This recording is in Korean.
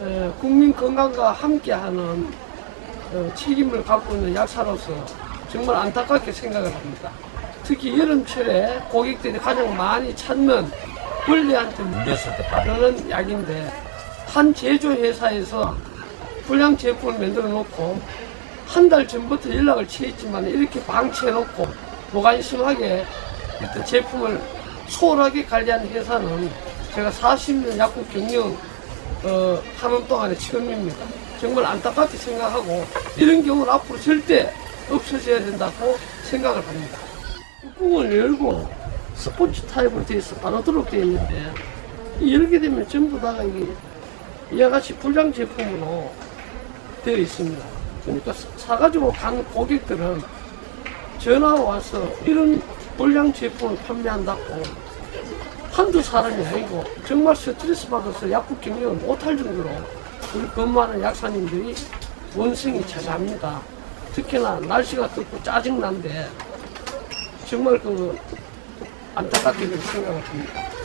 에, 국민 건강과 함께하는 어, 책임을 갖고 있는 약사로서 정말 안타깝게 생각을 합니다. 특히 여름철에 고객들이 가장 많이 찾는 벌레한테 물렸을 때 그런 약인데 한 제조회사에서 불량 제품을 만들어 놓고 한 달 전부터 연락을 취했지만 이렇게 방치해 놓고 무관심하게 그 제품을 소홀하게 관리하는 회사는 제가 40년 약국 경영 어, 하는 동안에 처음입니다. 정말 안타깝게 생각하고 이런 경우는 앞으로 절대 없어져야 된다고 생각을 합니다. 뚜껑을 열고 스포츠 타입으로 되어 있어 바로도록 되어 있는데 이 열게 되면 전부 다가 이게 이와 같이 불량 제품으로 되어 있습니다. 그러니까 사- 사가지고 간 고객들은 전화가 와서 이런 불량 제품을 판매한다고 한두 사람이 아니고 정말 스트레스 받아서 약국 경영을 못할 정도로 우리 근무하는 약사님들이 원성이 자자합니다. 특히나 날씨가 덥고 짜증난데 정말 그 안타깝게 생각을 합니다.